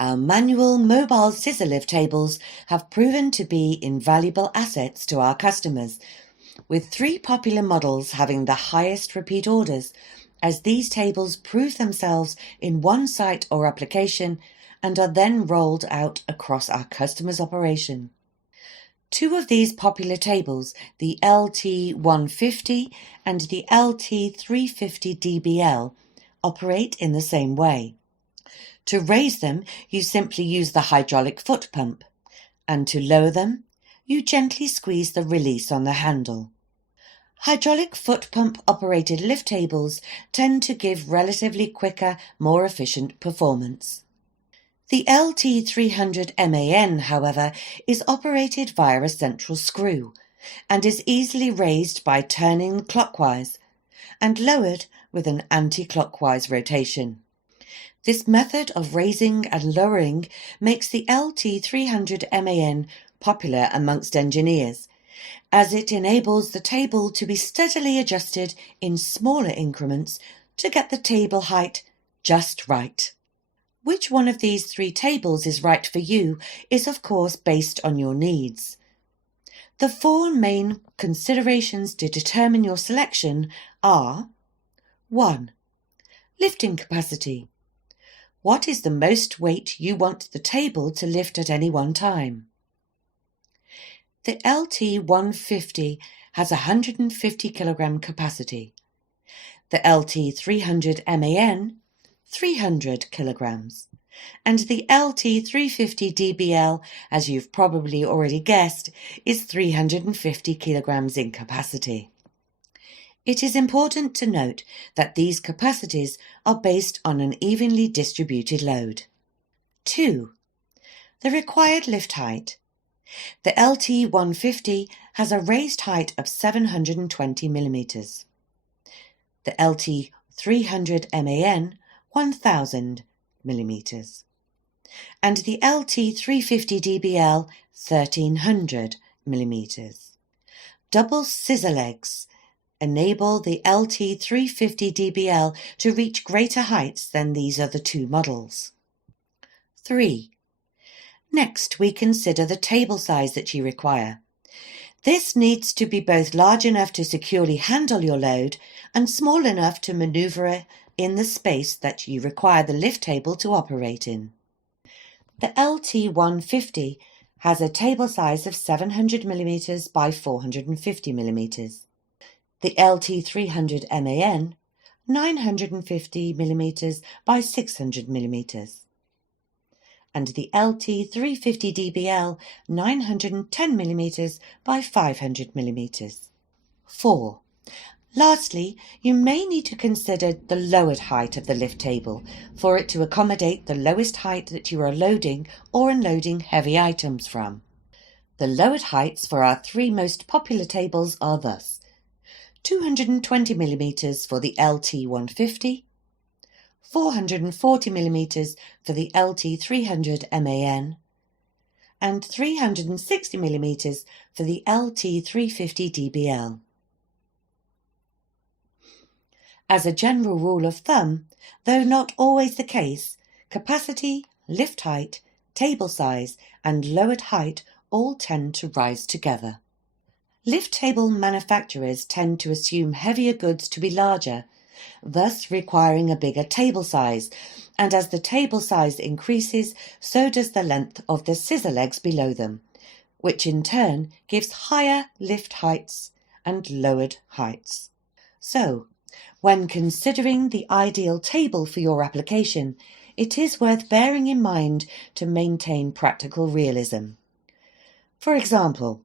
Our manual mobile scissor lift tables have proven to be invaluable assets to our customers, with 3 popular models having the highest repeat orders, as these tables prove themselves in one site or application and are then rolled out across our customer's operation. 2 of these popular tables, the LT150 and the LT350DBL, operate in the same way. To raise them, you simply use the hydraulic foot pump, and to lower them, you gently squeeze the release on the handle. Hydraulic foot pump operated lift tables tend to give relatively quicker, more efficient performance. The LT300MAN, however, is operated via a central screw and is easily raised by turning clockwise and lowered with an anti-clockwise rotation. This method of raising and lowering makes the LT300MAN popular amongst engineers, as it enables the table to be steadily adjusted in smaller increments to get the table height just right. Which one of these 3 tables is right for you is of course based on your needs. The 4 main considerations to determine your selection are: 1. Lifting capacity. What is the most weight you want the table to lift at any one time? The LT150 has 150 kg capacity. The LT300MAN, 300 kg. And the LT350DBL, as you've probably already guessed, is 350 kg in capacity. It is important to note that these capacities are based on an evenly distributed load. 2. The required lift height. The LT150 has a raised height of 720 mm. The LT300MAN 1000 mm. And the LT350DBL 1300 mm. Double scissor legs enable the LT350DBL to reach greater heights than these other 2 models. 3. Next, we consider the table size that you require. This needs to be both large enough to securely handle your load and small enough to maneuver in the space that you require the lift table to operate in. The LT150 has a table size of 700 mm by 450 mm. The LT300MAN 950 mm by 600 mm. And the LT350DBL 910 mm by 500 mm. 4. Lastly, you may need to consider the lowered height of the lift table for it to accommodate the lowest height that you are loading or unloading heavy items from. The lowered heights for our 3 most popular tables are thus: 220 mm for the LT150, 440 mm for the LT300MAN, and 360 mm for the LT350DBL. As a general rule of thumb, though not always the case, capacity, lift height, table size, and lowered height all tend to rise together. Lift table manufacturers tend to assume heavier goods to be larger, thus requiring a bigger table size, and as the table size increases, so does the length of the scissor legs below them, which in turn gives higher lift heights and lowered heights. So, when considering the ideal table for your application, it is worth bearing in mind to maintain practical realism. For example,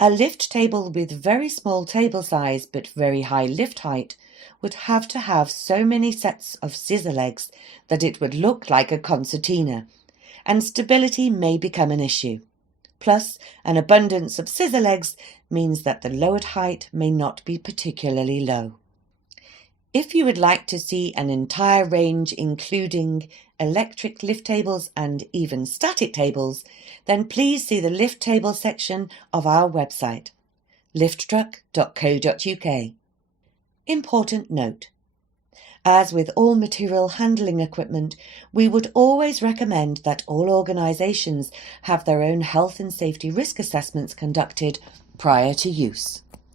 a lift table with very small table size but very high lift height would have to have so many sets of scissor legs that it would look like a concertina, and stability may become an issue. Plus, an abundance of scissor legs means that the lowered height may not be particularly low. If you would like to see an entire range including electric lift tables and even static tables, then please see the lift table section of our website, lifttruck.co.uk. Important note: As with all material handling equipment, we would always recommend that all organisations have their own health and safety risk assessments conducted prior to use.